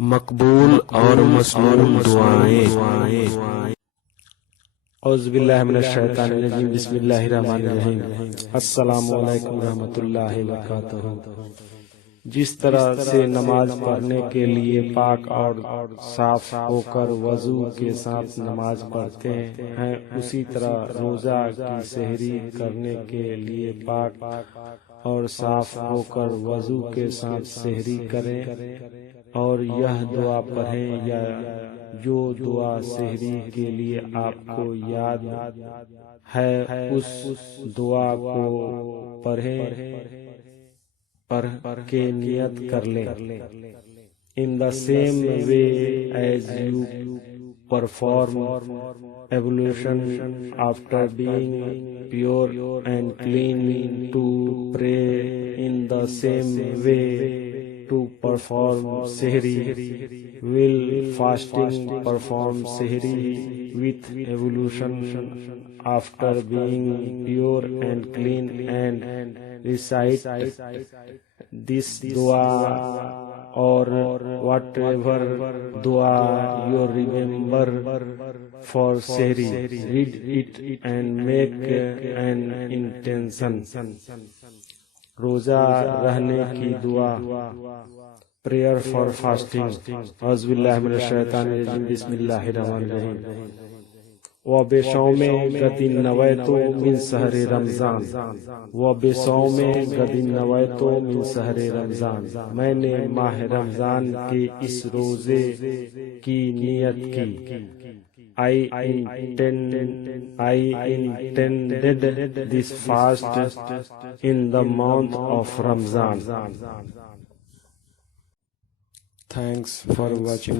मकबूल और मसनून दुआएं। औज़ुबिल्लाहिमिनश्शैतानिर्रजीम बिस्मिल्लाहिर्रहमानिर्रहीम। अस्सलामु अलैकुम रहमतुल्लाहि व बरकातुहू। जिस तरह से नमाज पढ़ने के लिए पाक और साफ होकर वजू के साथ नमाज पढ़ते हैं, उसी तरह रोजा की सहरी करने के लिए पाक और साफ होकर वजू के साथ सहरी करें और यह दुआ पढ़ें या जो दुआ सहरी के लिए आपको याद है उस दुआ को पढ़ के नियत कर लें। In the same way as you perform ablution after being pure and clean to pray, in the same way to perform sehri, will fasting perform sehri with ablution after being pure and clean and recite this dua or whatever dua you remember for sehri. Read it and make an intention. रोजा रहने की दुआ, prayer for fasting. औज़ुबिल्लाहिमिनश्शैतानिर्रजीम बिस्मिल्लाहिर्रहमानिर्रहीम। वबेसौम गदिन नवैतो मिन सहरे रमजान, वबेसौम गदिन नवैतो मिन सहरे रमजान। मैंने माह रमजान के इस रोजे की नियत की। I intended this fast in the month of Ramzan. Thanks for watching.